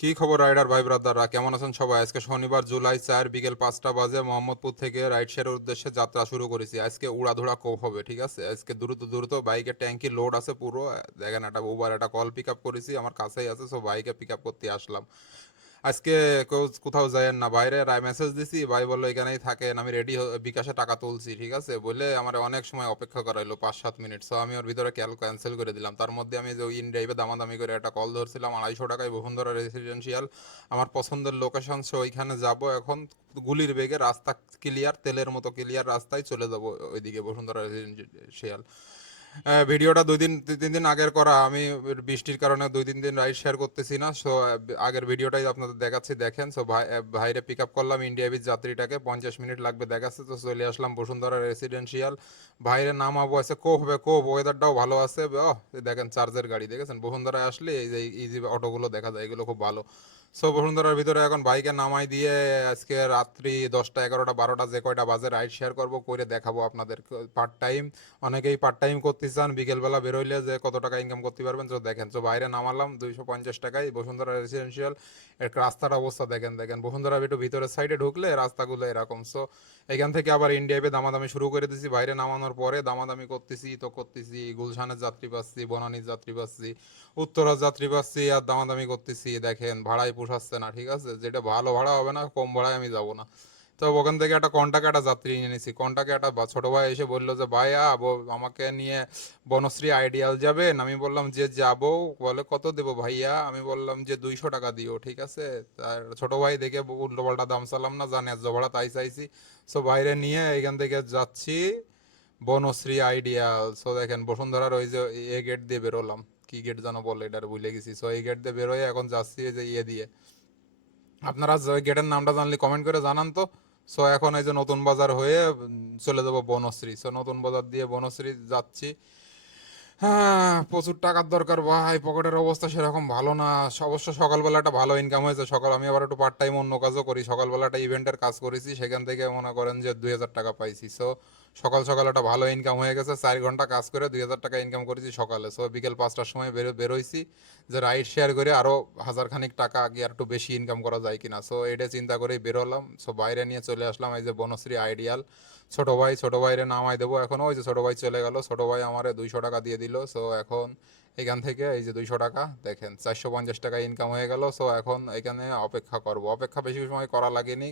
কি খবর রাইডার ভাই ব্রাদাররা, কেমন আছেন সবাই? আজকে শনিবার জুলাই 4 বিকেল 5টা বাজে মোহাম্মদপুর থেকে রাইড শেয়ারের উদ্দেশ্যে যাত্রা শুরু করেছি। আজকে উড়াধুরা কোপ হবে, ঠিক আছে? আজকে দ্রুত দ্রুত বাইকের ট্যাঙ্কি লোড আছে পুরো। দেখেন, একটা উবার একটা কল পিক আপ করেছি, আমার কাছেই আছে, সো বাইকে পিক আপ করতে আসলাম। আজকে কোথাও যায়েন না বাইরে, রায় মেসেজ দিছি, ভাই বললো এখানেই থাকেন, আমি রেডি বিকাশে টাকা তুলছি, ঠিক আছে বলে আমার অনেক সময় অপেক্ষা করাইলো 5-7 মিনিট। সো আমি ওর ভিতরে ক্যান্সেল করে দিলাম। তার মধ্যে আমি যে ইন ড্রাইভে দামাদামি করে একটা কল ধরছিলাম 250 টাকায়, বসুন্ধরা রেসিডেন্সিয়াল, আমার পছন্দের লোকেশন। সো ওইখানে যাব এখন। গুলির বেগে, রাস্তা ক্লিয়ার, তেলের মতো ক্লিয়ার রাস্তায় চলে যাব ওইদিকে, বসুন্ধরা রেসিডেন্সিয়াল। ভিডিওটা 2-3 দিন আগের করা, আমি বৃষ্টির কারণে 2-3 দিন রাইড শেয়ার করতেছি না। সো আগের ভিডিওটাই আপনাদের দেখাচ্ছি, দেখেন। সো ভাইরে পিক আপ করলাম, ইন্ডিয়া বিচ যাত্রীটাকে, 50 মিনিট লাগবে দেখাচ্ছে। তো চলে আসলাম বসুন্ধরা রেসিডেন্সিয়াল। ভাইরে নামাবো, আছে কোপ হবে কোপ, ওয়েদারটাও ভালো আছে। দেখেন চার্জের গাড়ি, দেখেছেন? বসুন্ধরায় আসলে এই যে ইজি অটোগুলো দেখা যায়, এগুলো খুব ভালো। সো বসুন্ধরার ভিতরে এখন বাইকে নামাই দিয়ে আজকে রাত্রি 10টা 11টা 12টা যে কয়টা বাজে রাইড শেয়ার করব, করে দেখাবো আপনাদের। পার্ট টাইম, অনেকেই পার্ট টাইম করতে চান, বিকেলবেলা বেরোইলে যে কত টাকা ইনকাম করতে পারবেন। তো দেখেন, তো বাইরে নামালাম 250 টাকায় বসুন্ধরা রেসিডেন্সিয়াল। এর রাস্তার অবস্থা দেখেন, দেখেন বসুন্ধরা একটু ভিতরের সাইডে ঢুকলে রাস্তাগুলো এরকম। সো এখান থেকে আবার ইন্ডিয়াবে দামাদামি শুরু করে দিছি। বাইরে নামানোর পরে দামাদামি করতেছি, গুলশানের যাত্রী পাচ্ছি, বনানীর যাত্রী পাচ্ছি, উত্তরার যাত্রী পাচ্ছি, আর দামাদামি করতেছি। দেখেন ভাড়াই পোষাচ্ছে না, ঠিক আছে? যেটা ভালো ভাড়া হবে না, কম ভাড়ায় আমি যাব না। তো ওখান থেকে একটা কন্টাকে একটা যাত্রী নিয়ে নিছি। কন্টাকে একটা ছোট ভাই এসে বললো যে ভাইয়া আমাকে নিয়ে বনশ্রী আইডিয়াল যাবেন। আমি বললাম যে যাব। বলে কত দেবো ভাইয়া? আমি বললাম যে 200 টাকা দিও, ঠিক আছে? তার ছোট ভাই দেখে উল্টো পাল্টা দাম চালাম না, যা ন্যায্য ভাড়া তাই চাইছি। সো বাইরে নিয়ে এখান থেকে যাচ্ছি বনশ্রী আইডিয়াল। সো দেখেন বসুন্ধরার ওই যে গেট দিয়ে বেরোলাম, কি গেট যেন বলে, এটা ভুলে গেছি। সো এই গেট দিয়ে বেরোয় এখন যাচ্ছি এই যে দিয়ে। আপনারা ওই গেটের নামটা জানলে কমেন্ট করে জানান তো। সো এখন এই যে নতুন বাজার হয়ে চলে যাবো বনশ্রী। সো নতুন বাজার দিয়ে বনশ্রী যাচ্ছি। হ্যাঁ, প্রচুর টাকার দরকার ভাই, পকেটের অবস্থা সেরকম ভালো না। অবশ্য সকালবেলা একটা ভালো ইনকাম হয়েছে। আমি আবার একটু পার্ট টাইম অন্য কাজও করি, সকালবেলা একটা ইভেন্টের কাজ করেছি, সেখান থেকে মনে করেন যে 2000 টাকা পাইছি। সো সকাল সকাল একটা ভালো ইনকাম হয়ে গেছে, 4 ঘন্টা কাজ করে 2000 টাকা ইনকাম করেছি সকালে। সো বিকেল 5টার সময় বেরোইছি যে রাইড শেয়ার করে আরো 1000 খানিক টাকা কি আর একটু বেশি ইনকাম করা যায় কিনা। সো এটা চিন্তা করেই বেরোলাম। সো বাইরে নিয়ে চলে আসলাম এই যে বনশ্রী আইডিয়াল। ছোট ভাইরে নামাই দেবো এখন। ওই যে ছোট ভাই চলে গেল, ছোট ভাই আমারে 200 টাকা দিয়ে দিল। সো এখন এখান থেকে এই যে 200 টাকা, দেখেন 450 টাকা ইনকাম হয়ে গেল। সো এখন এখানে অপেক্ষা করব, অপেক্ষা বেশি সময় করা লাগেনি।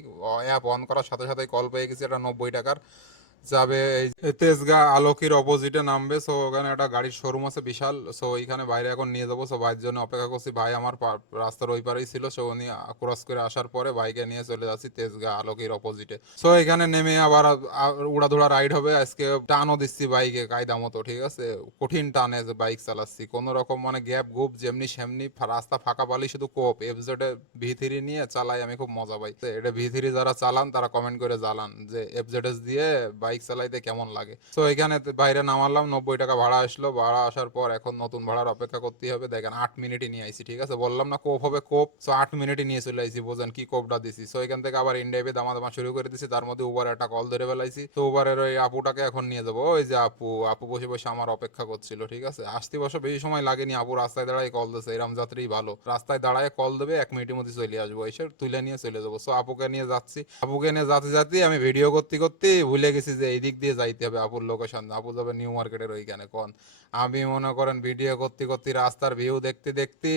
অ্যাপ অন করার সাথে সাথে কল পেয়ে গেছি একটা 90 টাকার, যাবে এই তেজগাঁ আলোকির অপোজিটে নামবে। সো ওখানে একটা গাড়ির শোরুম আছে বিশাল। সো ওইখানে বাইরে এখন নিয়ে যাবো। সো ভাইয়ের জন্য অপেক্ষা করছি, ভাই আমার রাস্তার ওই পারেই ছিল। সো উনি ক্রস করে আসার পরে বাইকে নিয়ে চলে যাচ্ছি তেজগাঁ আলোকির অপোজিটে। সো এখানে নেমে আবার উড়াধুরা রাইড হবে আজকে। টানও দিচ্ছি বাইকে কায়দা মতো, ঠিক আছে? কঠিন টানে যে বাইক চালাচ্ছি, কোনো রকম মানে গ্যাপ গুপ যেমনি সেমনি, রাস্তা ফাঁকা পালি শুধু কোপ এফজেড ভি3 নিয়ে চালাই, আমি খুব মজা পাই। তো এটা ভি3 যারা চালান তারা কমেন্ট করে জানান যে এফজেডএস দিয়ে বাইক চালাইতে কেমন লাগে। তো এখানে বাইরে নামালাম, 90 টাকা ভাড়া আসলো। ভাড়া আসার পর এখন নতুন ভাড়ার অপেক্ষা করতে হবে। দেখেন 8 মিনিটই নিয়ে আইছি, ঠিক আছে? বললাম না কোপ হবে কোপ। সো 8 মিনিটই নিয়ে চলে আইছি, বোঝেন কি কোপটা দিছি। সো এখান থেকে আবার ইন্ডিয়াবে দামা শুরু করে দিছি। তার মধ্যে উবার একটা কল ধরে ফেলাইছি। তো উবারের ওই আপুটাকে এখন নিয়ে যাবো। ওই যে আপু, আপু বসে বসে আমার অপেক্ষা করছিল, ঠিক আছে? আসতে বসে বেশি সময় লাগেনি, আপু রাস্তায় দাঁড়ায় কল দিছে। এরম যাত্রী ভালো, রাস্তায় দাঁড়ায় কল দেবে, 1 মিনিটের মধ্যে চলে আসবো, এসে তুলে নিয়ে চলে যাবো। সো আপুকে নিয়ে যাচ্ছি। আপুকে নিয়ে যাতে যাতে আমি ভিডিও করতে করতে ভুলে গেছি যে এই দিক দিয়ে যাইতে হবে আপুর লোকেশন। আপু যাবে নিউ মার্কেটের ওইখানে। কোন আমি মনে করেন ভিডিও করতে করতে রাস্তার ভিউ দেখতে দেখতে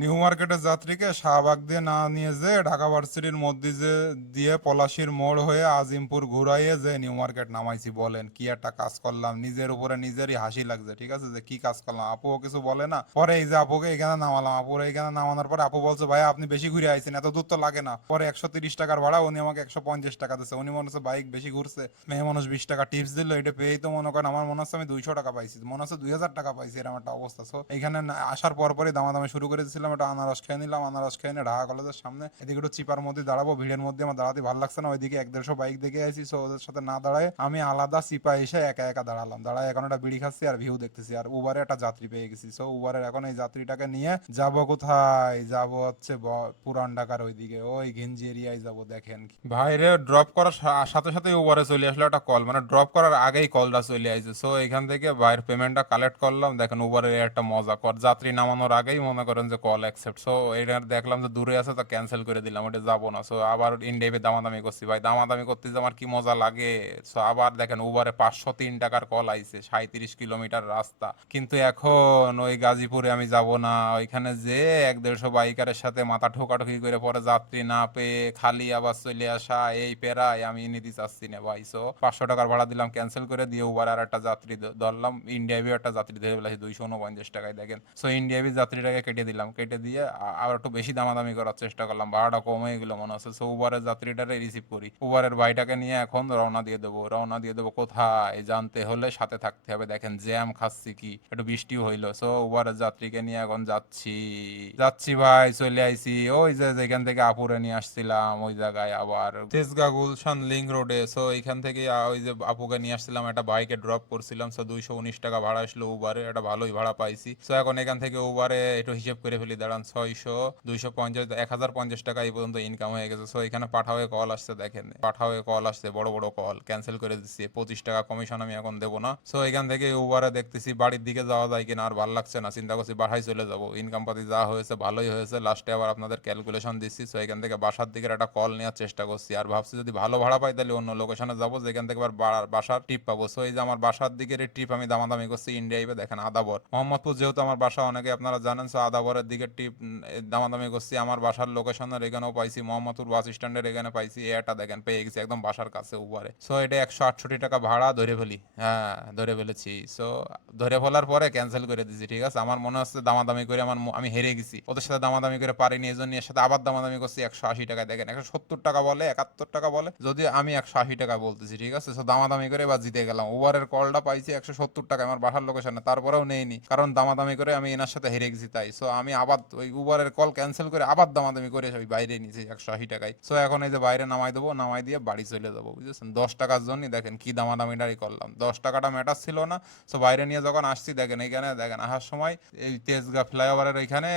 নিউ মার্কেটের যাত্রীকে শাহবাগ দিয়ে না নিয়ে যে ঢাকা ভার্সিটির মধ্যে যে দিয়ে পলাশির মোড় হয়ে আজিমপুর ঘুরাইয়ে যে নিউ মার্কেট নামাইছি। বলেন কি একটা কাজ করলাম, নিজের উপরে নিজেরই হাসি লাগছে, ঠিক আছে? যে কি কাজ করলাম, আপুও কিছু বলে না। পরে এই যে আপুকে এখানে নামালাম, আপুর এখানে নামানোর পরে আপু বলছে ভাই আপনি বেশি ঘুরে আইছেন, এত দূর তো লাগে না। পরে 130 টাকার ভাড়া, উনি আমাকে 150 টাকা দিচ্ছে। উনি মনে হচ্ছে বাইক বেশি ঘুরছে, মেয়ে মানুষ 20 টাকা টিপস দিল। এটা পেয়েই তো মনে করেন আমার মনে হচ্ছে আমি 200 টাকা পাইছি, মনে হচ্ছে 2000 টাকা পাইছি, এরকম একটা অবস্থা। সো এখানে আসার পরপরই দামাদামি শুরু করে দিয়েছিলাম। একটা আনারস খেয়ে নিলাম, আনারস খেয়ে নিয়ে ঢাকা কলেজের সামনে এদিকে একটু চিপার মধ্যে দাঁড়াবো, ভিড়ের মধ্যে আমার দাঁড়াতে ভালো লাগছে না। ওইদিকে 1-150 বাইক দেখে আইছি। সো ওদের সাথে না দাঁড়ায় আমি আলাদা চিপা এসে একা একা দাঁড়ালাম, দাঁড়ায় এখন একটা বিড়ি খাচ্ছি আর ভিউ দেখতেছি। আর উবারে একটা যাত্রী পেয়ে গেছি। সো উবারের এখন এই যাত্রীটাকে নিয়ে যাব কোথায়, যাব হচ্ছে পুরান ঢাকার ওইদিকে, ওই ঘিঞ্জি এরিয়ায় যাব। দেখেন ভাইরে ড্রপ করার সাথে সাথে উবারে চলে আসলো একটা কল, মানে ড্রপ করার আগেই কলটা চলে আসছে। সো এখান থেকে ভাইয়ের পেমেন্টটা টাকাটা কালেক্ট করলাম। দেখেন উবারের একটা মজা কর, যাত্রী নামানোর আগেই মনে করেন যে কল অ্যাকসেপ্ট। সো এটা দেখলাম যে দূরে আছে, তো ক্যান্সেল করে দিলাম, ওটা যাবো না। সো আবার ইনড্রাইভে দামাদামি করছি, ভাই দামাদামি করতে যে আমার কি মজা লাগে। সো আবার দেখেন উবারে 503 টাকার কল আইছে, 37 কিলোমিটার রাস্তা। কিন্তু এখন ওই গাজীপুরে আমি যাব না, ওইখানে যে 1-150 বাইকারের সাথে মাথা ঠোকাঠুকি করে পরে যাত্রী না পেয়ে খালি আবার চলে আসা, এই পেরায় আমি নিতে চাচ্ছি না ভাই। সো 500 টাকার ভাড়া দিলাম, ক্যান্সেল করে দিয়ে উবার আর একটা যাত্রী ধরলাম। ইন্ডিয়াবি একটা যাত্রী ধরে ফেলেছি 249 টাকায়, দেখেন। সো ইন্ডিয়াবি যাত্রীটাকে কেটে দিলাম, কেটে দিয়ে আবার একটু বেশি দামাদামি করার চেষ্টা করলাম, ভাড়াটা কমে গেলো মনে হচ্ছে। সো উবারের যাত্রীটারে রিসিভ করি, উবারের ভাইটাকে নিয়ে এখন রওনা দিয়ে দেবো কোথায় জানতে হলে সাথে থাকতে হবে। দেখেন জ্যাম খাচ্ছি, কি একটু বৃষ্টিও হইলো। সো উবারের যাত্রীকে নিয়ে এখন যাচ্ছি ভাই, চলে আইছি ওই যে যেখান থেকে আপুরে নিয়ে আসছিলাম ওই জায়গায়, আবার তেজগাঁ গুলশান লিংক রোডে। সো এইখান থেকে ওই যে আপুকে নিয়ে আসছিলাম, একটা বাইকে ড্রপ করছিলাম। সো 219 টাকা ভাড়া আসলো উবারে, একটা ভালোই ভাড়া পাইছি। সো এখন এখান থেকে উবারে একটু হিসেব করে ফেলি, দাঁড়ান 600 250 1050 টাকা এই পর্যন্ত ইনকাম হয়ে গেছে। সো এখানে পাঠাওয়ে কল আসছে, দেখেন পাঠাওয়ে কল আসছে, বড় বড় কল, ক্যান্সেল করে দিচ্ছি। 25 টাকা কমিশন আমি এখন দেবো না। সো এখান থেকে উবারে দেখতেছি বাড়ির দিকে যাওয়া যায় কিনা, আর ভালো লাগছে না, চিন্তা করছি বাসায় চলে যাবো। ইনকাম পাতি যা হয়েছে ভালোই হয়েছে, লাস্টে আবার আপনাদের ক্যালকুলেশন দিচ্ছি। সো এখান থেকে বাসার দিকে একটা কল নেওয়ার চেষ্টা করছি, আর ভাবছি যদি ভালো ভাড়া পাই তাহলে অন্য লোকেশনে যাবো, যেখান থেকে আবার বাসার ট্রিপ পাবো। সো এই যে আমার বাসার দিকের ট্রিপ আমি দামাদামি করছি ইন্ডিয়াইবে, দেখেন আদাবর মোহাম্মদপুর যেহেতু আমার বাসা, অনেকে আপনারা জানেন। সো আদাবরের দিকে ট্রিপ দামাদামি করছি, আমার বাসার লোকেশনের এখানেও পাইছি, মোহাম্মদপুর বাস স্ট্যান্ডের এখানে পাইছি, এটা দেখেন পেয়ে গেছি একদম বাসার কাছে উবারে। সো এটা 168 টাকা ভাড়া ধরে ফেলি, হ্যাঁ ধরে ফেলেছি। সো ধরে ফেলার পরে ক্যান্সেল করে দিছি, ঠিক আছে। আমার মনে হচ্ছে দামাদামি করে আমি হেরে গেছি, ওদের সাথে দামাদামি করে পারিনি, এই জন্য এর সাথে আবার দামাদামি করছি 180 টাকা। দেখেন 170 টাকা বলে, 71 টাকা বলে, যদি আমি 180 টাকা বলতেছি, ঠিক আছে। সো দামাদামি করে এবার জিতে গেলাম, উবারের কলটা পাইছি 170 টাকা আমার বাসার লোকেশনে, তারপরেও নেইনি, কারণ দামাদামি করে আমি এনার সাথে হেরে গেছি। তাই সো আমি আবার ওই উবারের কল ক্যান্সেল করে আবার দামাদামি করে ওই বাইরে নিয়েছি 180 টাকায়। সো এখন এই যে বাইরে নামাই দেবো, নামাই দিয়ে বাড়ি চলে যাবো, বুঝেছেন। 10 টাকার জন্যই দেখেন কি দামাদামিটাই করলাম, 10 টাকাটা ম্যাটার ছিল না। সো বাইরে নিয়ে যখন আসছি, দেখেন এইখানে দেখেন আসার সময় এই তেজগাঁ ফ্লাইওভারের ওইখানে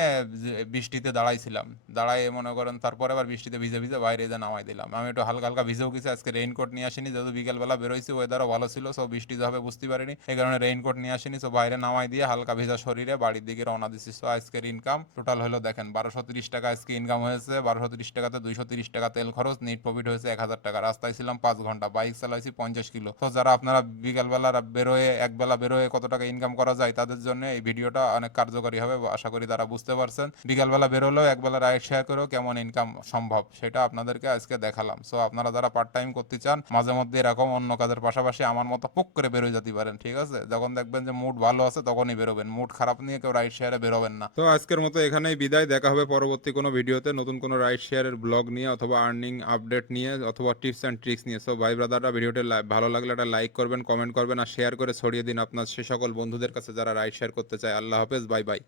বৃষ্টিতে দাঁড়াইছিলাম, দাঁড়াই মনে করেন, তারপরে আবার বৃষ্টিতে ভিজে ভিজে বাইরে যে নামাই দিলাম। আমি একটু হালকা হালকা ভিজেও গেছি, আজকে রেইনকোট নিয়ে আসিনি, যেহেতু বিকেলবেলা বেরোইছি, ওয়েদারও ভালো ছিল। সো বৃষ্টি হবে বুঝতে পারিনি, এই কারণে রেইনকোট নিয়ে আসিনি। সো বাইরে নামাই দিয়ে হালকা ভেজা শরীরে বাড়ির দিকে রওনা দিচ্ছি। সো আজকের ইনকাম টোটাল হলো দেখেন 1230 টাকা আজকে ইনকাম হয়েছে। 1230 টাকাতে 230 টাকা তেল খরচ, নেট প্রফিট হয়েছে 1000 টাকা। রাস্তায় ছিলাম 5 ঘন্টা, বাইক চালাইছি 50 কিলো। তো যারা আপনারা বিকালবেলা বেরোয় একবেলা বেরোয় কত টাকা ইনকাম করা যায়, তাদের জন্য এই ভিডিওটা অনেক কার্যকরী হবে, আশা করি তারা বুঝতে পারছেন। বিকালবেলা বেরোলেও একবেলা রাইড শেয়ার করেও কেমন ইনকাম সম্ভব সেটা আপনাদেরকে আজকে দেখালাম। সো আপনারা যারা পার্ট টাইম করতে চান, মাঝে মধ্যে এরকম অন্য কাজের পাশাপাশি আমার মতো পুক করে বেরোয় যেতে পারেন, ঠিক আছে। যখন দেখবেন যে মুড ভালো আছে তখনই বেরোবেন, মুড খারাপ নিয়ে কেউ রাইড শেয়ারে বেরোবেন না। তো আজকের মতো এখানেই বিদায়, দেখা হবে পরবর্তী কোনো ভিডিওতে নতুন কোনো রাইড শেয়ারের ব্লগ নিয়ে, অথবা আর্নিং আপডেট নিয়ে, অথবা টিপস অ্যান্ড ট্রিক্স নিয়ে। সো ভাই ব্রাদাররা, ভিডিওটি ভালো লাগলে একটা লাইক করবেন, কমেন্ট করবেন, আর শেয়ার করে ছড়িয়ে দিন আপনার সে সকল বন্ধুদের কাছে যারা রাইড শেয়ার করতে চায়। আল্লাহ হাফেজ, বাই বাই।